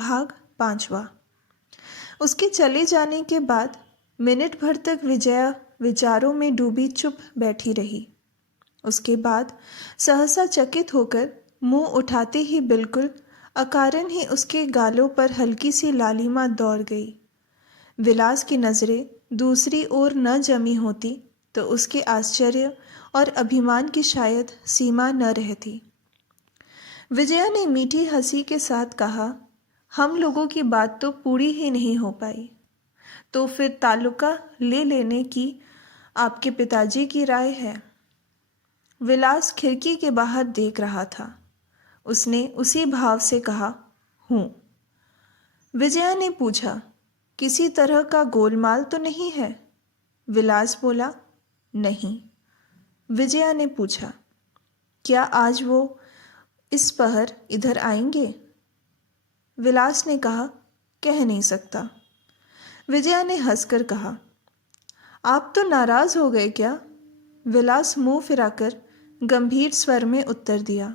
भाग 5वां। उसके चले जाने के बाद मिनट भर तक विजया विचारों में डूबी चुप बैठी रही। उसके बाद सहसा चकित होकर मुंह उठाते ही बिल्कुल अकारण ही उसके गालों पर हल्की सी लालिमा दौड़ गई। विलास की नज़रें दूसरी ओर न जमी होती तो उसके आश्चर्य और अभिमान की शायद सीमा न रहती। विजया ने मीठी हंसी के साथ कहा, हम लोगों की बात तो पूरी ही नहीं हो पाई, तो फिर ताल्लुका ले लेने की आपके पिताजी की राय है। विलास खिड़की के बाहर देख रहा था। उसने उसी भाव से कहा, हूँ। विजया ने पूछा, किसी तरह का गोलमाल तो नहीं है? विलास बोला, नहीं। विजया ने पूछा, क्या आज वो इस पहर इधर आएंगे? विलास ने कहा, कह नहीं सकता। विजया ने हंसकर कहा, आप तो नाराज हो गए क्या? विलास मुंह फिराकर गंभीर स्वर में उत्तर दिया,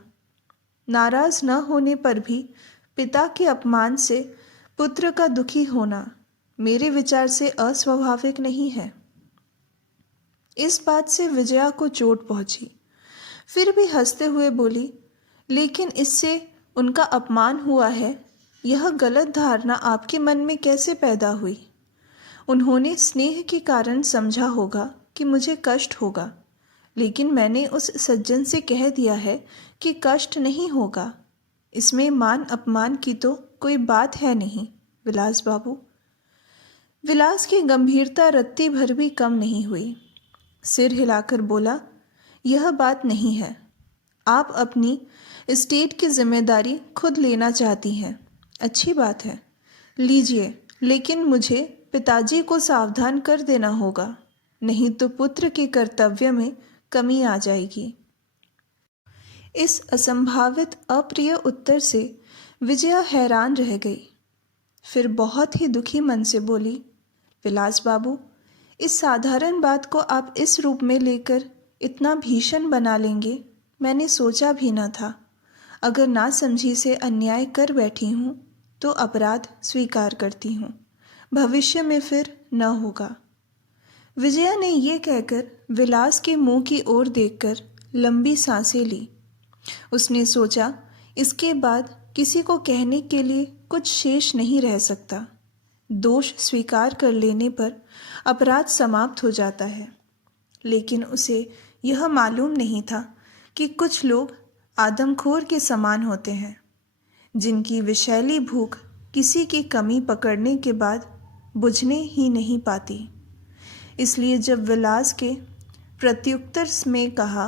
नाराज न होने पर भी पिता के अपमान से पुत्र का दुखी होना मेरे विचार से अस्वाभाविक नहीं है। इस बात से विजया को चोट पहुंची। फिर भी हंसते हुए बोली, लेकिन इससे उनका अपमान हुआ है, यह गलत धारणा आपके मन में कैसे पैदा हुई? उन्होंने स्नेह के कारण समझा होगा कि मुझे कष्ट होगा, लेकिन मैंने उस सज्जन से कह दिया है कि कष्ट नहीं होगा। इसमें मान अपमान की तो कोई बात है नहीं विलास बाबू। विलास की गंभीरता रत्ती भर भी कम नहीं हुई। सिर हिलाकर बोला, यह बात नहीं है। आप अपनी स्टेट की जिम्मेदारी खुद लेना चाहती हैं, अच्छी बात है, लीजिए, लेकिन मुझे पिताजी को सावधान कर देना होगा, नहीं तो पुत्र के कर्तव्य में कमी आ जाएगी। इस असंभावित अप्रिय उत्तर से विजया हैरान रह गई। फिर बहुत ही दुखी मन से बोली, विलास बाबू, इस साधारण बात को आप इस रूप में लेकर इतना भीषण बना लेंगे, मैंने सोचा भी न था। अगर ना समझी से अन्याय कर बैठी हूँ तो अपराध स्वीकार करती हूँ, भविष्य में फिर न होगा। विजया ने ये कहकर विलास के मुंह की ओर देखकर लंबी सांसें ली। उसने सोचा, इसके बाद किसी को कहने के लिए कुछ शेष नहीं रह सकता। दोष स्वीकार कर लेने पर अपराध समाप्त हो जाता है। लेकिन उसे यह मालूम नहीं था कि कुछ लोग आदमखोर के समान होते हैं, जिनकी विषैली भूख किसी की कमी पकड़ने के बाद बुझने ही नहीं पाती। इसलिए जब विलास के प्रत्युत्तर में कहा,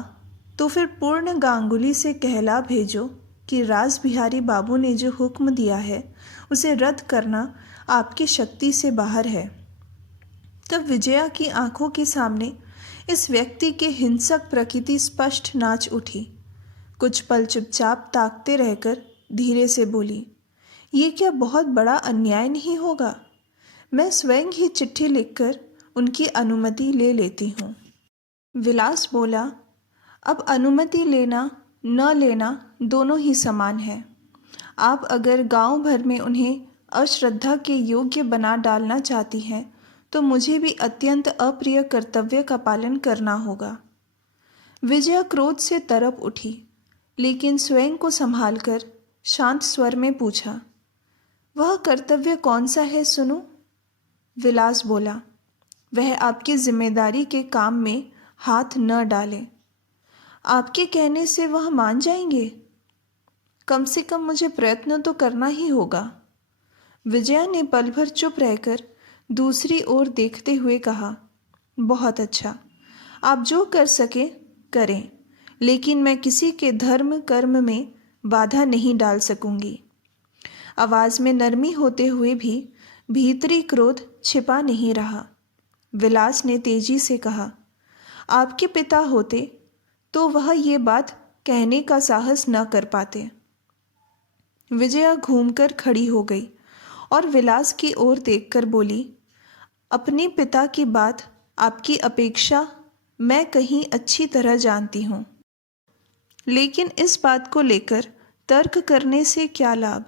तो फिर पूर्ण गांगुली से कहला भेजो कि राज बिहारी बाबू ने जो हुक्म दिया है उसे रद्द करना आपकी शक्ति से बाहर है, तब विजया की आंखों के सामने इस व्यक्ति के हिंसक प्रकृति स्पष्ट नाच उठी। कुछ पल चुपचाप ताकते रहकर धीरे से बोली, ये क्या बहुत बड़ा अन्याय नहीं होगा? मैं स्वयं ही चिट्ठी लिखकर उनकी अनुमति ले लेती हूँ। विलास बोला, अब अनुमति लेना न लेना दोनों ही समान है। आप अगर गांव भर में उन्हें अश्रद्धा के योग्य बना डालना चाहती हैं तो मुझे भी अत्यंत अप्रिय कर्तव्य का पालन करना होगा। विजया क्रोध से तड़प उठी, लेकिन स्वयं को संभालकर शांत स्वर में पूछा, वह कर्तव्य कौन सा है सुनो? विलास बोला, वह आपकी जिम्मेदारी के काम में हाथ न डाले। आपके कहने से वह मान जाएंगे? कम से कम मुझे प्रयत्न तो करना ही होगा। विजया ने पल भर चुप रहकर दूसरी ओर देखते हुए कहा, बहुत अच्छा, आप जो कर सके करें, लेकिन मैं किसी के धर्म कर्म में बाधा नहीं डाल सकूंगी। आवाज़ में नरमी होते हुए भी भीतरी क्रोध छिपा नहीं रहा। विलास ने तेजी से कहा, आपके पिता होते तो वह ये बात कहने का साहस न कर पाते। विजया घूमकर खड़ी हो गई और विलास की ओर देखकर बोली, अपने पिता की बात आपकी अपेक्षा मैं कहीं अच्छी तरह जानती हूँ, लेकिन इस बात को लेकर तर्क करने से क्या लाभ?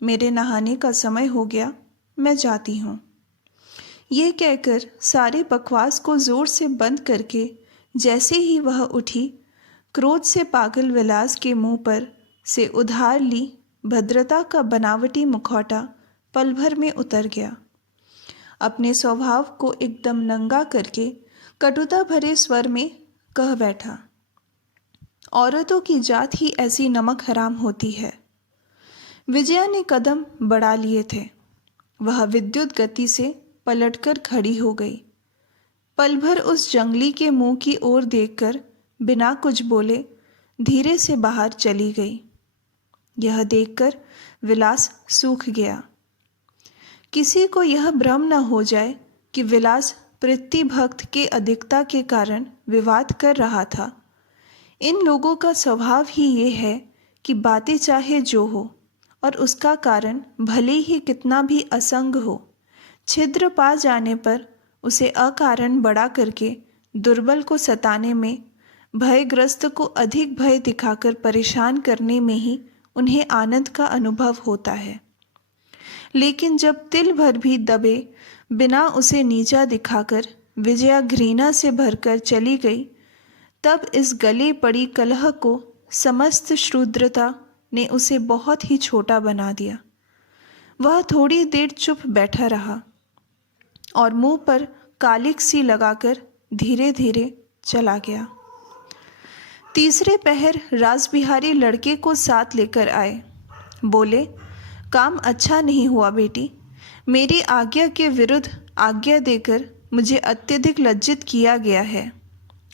मेरे नहाने का समय हो गया, मैं जाती हूँ। ये कहकर सारी बकवास को जोर से बंद करके जैसे ही वह उठी, क्रोध से पागल विलास के मुंह पर से उधार ली भद्रता का बनावटी मुखौटा पल भर में उतर गया। अपने स्वभाव को एकदम नंगा करके कटुता भरे स्वर में कह बैठा, औरतों की जात ही ऐसी नमक हराम होती है। विजया ने कदम बढ़ा लिए थे। वह विद्युत गति से पलटकर खड़ी हो गई। पल भर उस जंगली के मुंह की ओर देखकर बिना कुछ बोले धीरे से बाहर चली गई। यह देखकर विलास सूख गया। किसी को यह भ्रम न हो जाए कि विलास पृथ्वी भक्त के अधिकता के कारण विवाद कर रहा था। इन लोगों का स्वभाव ही ये है कि बातें चाहे जो हो और उसका कारण भले ही कितना भी असंग हो, छिद्र पा जाने पर उसे अकारण बड़ा करके दुर्बल को सताने में, भयग्रस्त को अधिक भय दिखाकर परेशान करने में ही उन्हें आनंद का अनुभव होता है। लेकिन जब तिल भर भी दबे बिना उसे नीचा दिखाकर विजया घृणा से भरकर चली गई, तब इस गले पड़ी कलह को समस्त शूद्रता ने उसे बहुत ही छोटा बना दिया। वह थोड़ी देर चुप बैठा रहा और मुंह पर कालिक सी लगाकर धीरे धीरे चला गया। तीसरे पहर रासबिहारी लड़के को साथ लेकर आए। बोले, काम अच्छा नहीं हुआ बेटी। मेरी आज्ञा के विरुद्ध आज्ञा देकर मुझे अत्यधिक लज्जित किया गया है,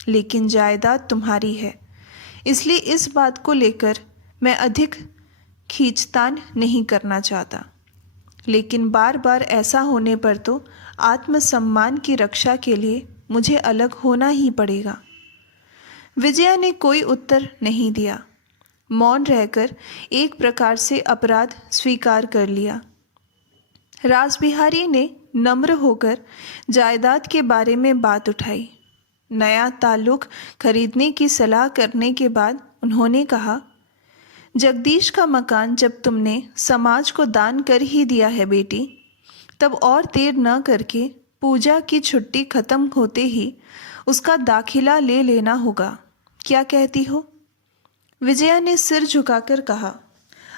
लेकिन जायदाद तुम्हारी है, इसलिए इस बात को लेकर मैं अधिक खींचतान नहीं करना चाहता। लेकिन बार बार ऐसा होने पर तो आत्मसम्मान की रक्षा के लिए मुझे अलग होना ही पड़ेगा। विजया ने कोई उत्तर नहीं दिया। मौन रहकर एक प्रकार से अपराध स्वीकार कर लिया। रासबिहारी ने नम्र होकर जायदाद के बारे में बात उठाई। नया ताल्लुक खरीदने की सलाह करने के बाद उन्होंने कहा, जगदीश का मकान जब तुमने समाज को दान कर ही दिया है बेटी, तब और देर न करके पूजा की छुट्टी खत्म होते ही उसका दाखिला ले लेना होगा। क्या कहती हो? विजया ने सिर झुकाकर कहा,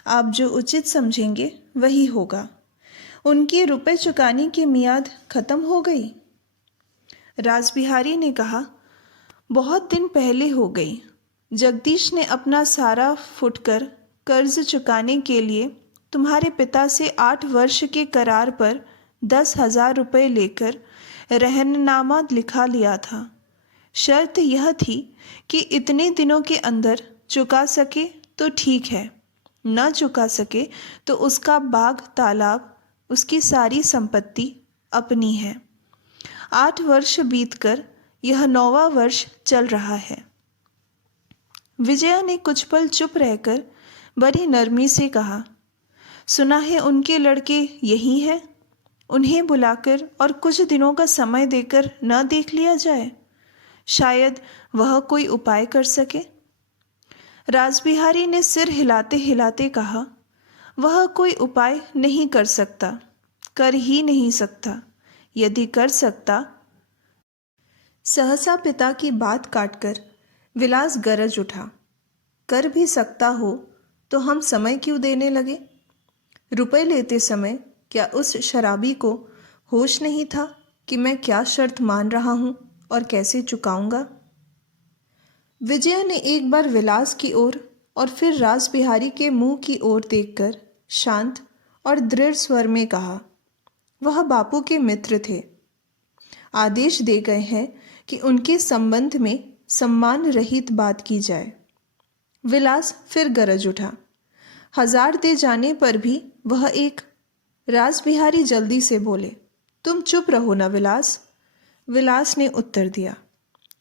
आप जो उचित समझेंगे वही होगा। उनकी रुपए चुकाने की मियाद खत्म हो गई? रासबिहारी ने कहा, बहुत दिन पहले हो गई। जगदीश ने अपना सारा फुटकर कर्ज चुकाने के लिए तुम्हारे पिता से 8 वर्ष के करार पर 10,000 रुपये लेकर रहननामा लिखा लिया था। शर्त यह थी कि इतने दिनों के अंदर चुका सके तो ठीक है, न चुका सके तो उसका बाग तालाब, उसकी सारी संपत्ति अपनी है। 8 वर्ष बीतकर यह 9वां वर्ष चल रहा है। विजया ने कुछ पल चुप रहकर बड़ी नरमी से कहा, सुना है उनके लड़के यही हैं? उन्हें बुलाकर और कुछ दिनों का समय देकर न देख लिया जाए, शायद वह कोई उपाय कर सके। रासबिहारी ने सिर हिलाते हिलाते कहा, वह कोई उपाय नहीं कर सकता, कर ही नहीं सकता। यदि कर सकता। सहसा पिता की बात काटकर विलास गरज उठा, कर भी सकता हो तो हम समय क्यों देने लगे? रुपए लेते समय क्या उस शराबी को होश नहीं था कि मैं क्या शर्त मान रहा हूं और कैसे चुकाऊंगा? विजया ने एक बार विलास की ओर और फिर रासबिहारी के मुंह की ओर देखकर शांत और दृढ़ स्वर में कहा, वह बापू के मित्र थे। आदेश दे गए हैं कि उनके संबंध में सम्मान रहित बात की जाए। विलास फिर गरज उठा। 1000 दे जाने पर भी वह एक। रासबिहारी जल्दी से बोले, तुम चुप रहो ना विलास। विलास ने उत्तर दिया,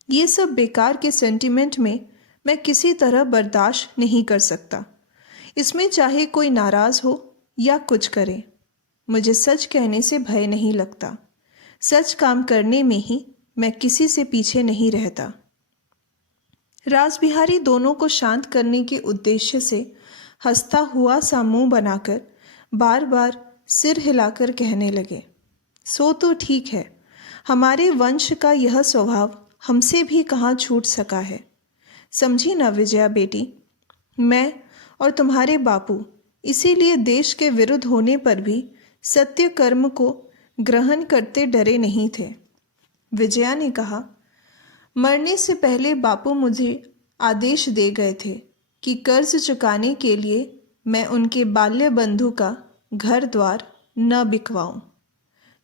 ये सब बेकार के सेंटिमेंट में मैं किसी तरह बर्दाश्त नहीं कर सकता। इसमें चाहे कोई नाराज हो या कुछ करे, मुझे सच कहने से भय नहीं लगता। सच काम करने में ही मैं किसी से पीछे नहीं रहता। रासबिहारी दोनों को शांत करने के उद्देश्य से हंसता हुआ सा मुंह बनाकर बार बार सिर हिलाकर कहने लगे, सो तो ठीक है, हमारे वंश का यह स्वभाव हमसे भी कहाँ छूट सका है। समझी ना विजया बेटी, मैं और तुम्हारे बापू इसीलिए देश के विरुद्ध होने पर भी सत्य कर्म को ग्रहण करते डरे नहीं थे। विजया ने कहा, मरने से पहले बापू मुझे आदेश दे गए थे कि कर्ज चुकाने के लिए मैं उनके बाल्य बंधु का घर द्वार न बिकवाऊं।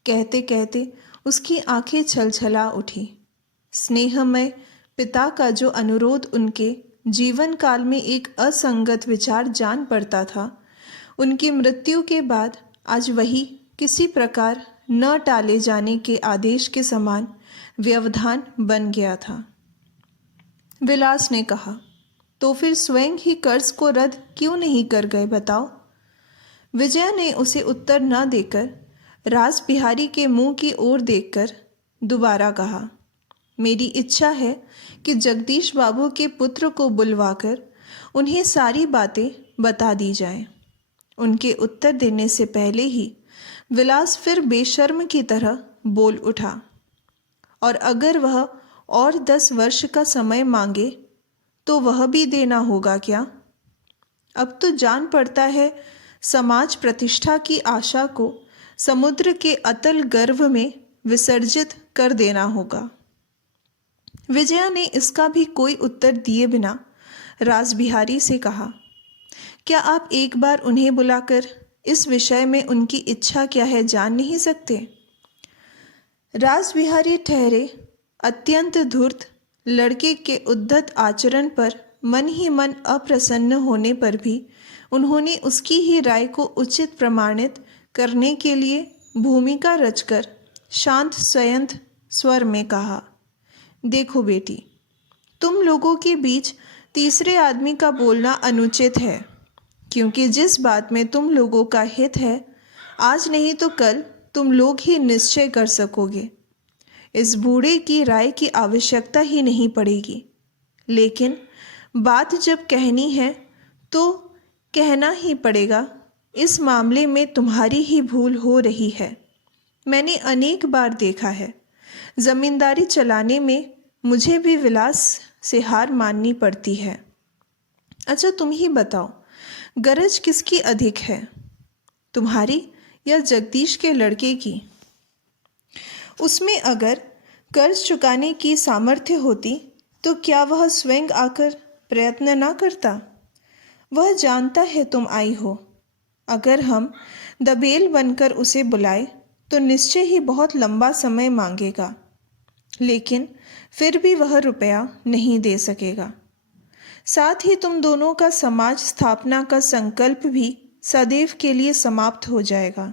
कहते कहते उसकी आंखें छलछला उठी। स्नेहमय पिता का जो अनुरोध उनके जीवन काल में एक असंगत विचार जान पड़ता था, उनकी मृत्यु के बाद आज वही किसी प्रकार न टाले जाने के आदेश के समान व्यवधान बन गया था। विलास ने कहा, तो फिर स्वयं ही कर्ज को रद्द क्यों नहीं कर गए बताओ। विजया ने उसे उत्तर न देकर राज बिहारी के मुंह की ओर देखकर दोबारा कहा, मेरी इच्छा है कि जगदीश बाबू के पुत्र को बुलवाकर उन्हें सारी बातें बता दी जाएं। उनके उत्तर देने से पहले ही विलास फिर बेशर्म की तरह बोल उठा, और अगर वह और 10 वर्ष का समय मांगे तो वह भी देना होगा क्या? अब तो जान पड़ता है समाज प्रतिष्ठा की आशा को समुद्र के अतल गर्भ में विसर्जित कर देना होगा। विजया ने इसका भी कोई उत्तर दिए बिना रासबिहारी से कहा, क्या आप एक बार उन्हें बुलाकर इस विषय में उनकी इच्छा क्या है जान नहीं सकते? रासबिहारी ठहरे अत्यंत धूर्त लड़के के उद्धत आचरण पर मन ही मन अप्रसन्न होने पर भी उन्होंने उसकी ही राय को उचित प्रमाणित करने के लिए भूमिका रचकर शांत संयत स्वर में कहा, देखो बेटी, तुम लोगों के बीच तीसरे आदमी का बोलना अनुचित है, क्योंकि जिस बात में तुम लोगों का हित है आज नहीं तो कल तुम लोग ही निश्चय कर सकोगे। इस बूढ़े की राय की आवश्यकता ही नहीं पड़ेगी, लेकिन बात जब कहनी है तो कहना ही पड़ेगा। इस मामले में तुम्हारी ही भूल हो रही है। मैंने अनेक बार देखा है, जमींदारी चलाने में मुझे भी विलास से हार माननी पड़ती है। अच्छा तुम ही बताओ, गरज किसकी अधिक है, तुम्हारी या जगदीश के लड़के की? उसमें अगर कर्ज चुकाने की सामर्थ्य होती तो क्या वह स्वयं आकर प्रयत्न ना करता? वह जानता है तुम आई हो। अगर हम दबेल बनकर उसे बुलाए तो निश्चय ही बहुत लंबा समय मांगेगा, लेकिन फिर भी वह रुपया नहीं दे सकेगा। साथ ही तुम दोनों का समाज स्थापना का संकल्प भी सदैव के लिए समाप्त हो जाएगा।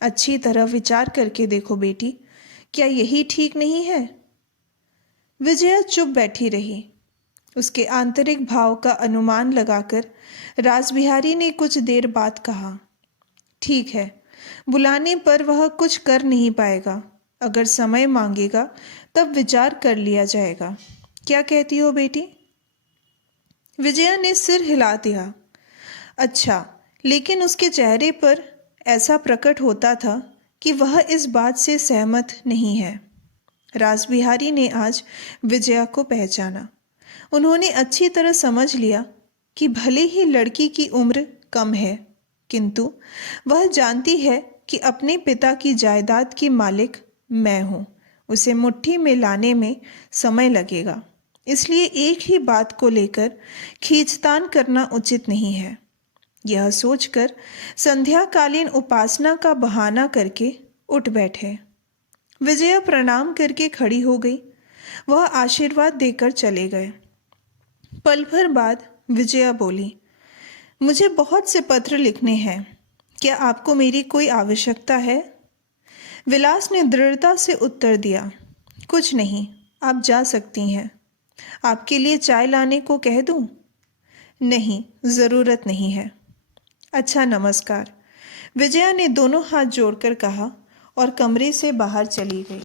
अच्छी तरह विचार करके देखो बेटी, क्या यही ठीक नहीं है? विजया चुप बैठी रही। उसके आंतरिक भाव का अनुमान लगाकर रासबिहारी ने कुछ देर बाद कहा, ठीक है, बुलाने पर वह कुछ कर नहीं पाएगा। अगर समय मांगेगा तब विचार कर लिया जाएगा। क्या कहती हो बेटी? विजया ने सिर हिला दिया। अच्छा, लेकिन उसके चेहरे पर ऐसा प्रकट होता था कि वह इस बात से सहमत नहीं है। रासबिहारी ने आज विजया को पहचाना। उन्होंने अच्छी तरह समझ लिया कि भले ही लड़की की उम्र कम है, किंतु वह जानती है कि अपने पिता की जायदाद की मालिक मैं हूँ। उसे मुट्ठी में लाने में समय लगेगा, इसलिए एक ही बात को लेकर खींचतान करना उचित नहीं है। यह सोचकर संध्याकालीन उपासना का बहाना करके उठ बैठे। विजया प्रणाम करके खड़ी हो गई। वह आशीर्वाद देकर चले गए। पल भर बाद विजया बोली, मुझे बहुत से पत्र लिखने हैं, क्या आपको मेरी कोई आवश्यकता है? विलास ने दृढ़ता से उत्तर दिया, कुछ नहीं, आप जा सकती हैं। आपके लिए चाय लाने को कह दूं? नहीं, ज़रूरत नहीं है। अच्छा, नमस्कार, विजया ने दोनों हाथ जोड़कर कहा और कमरे से बाहर चली गई।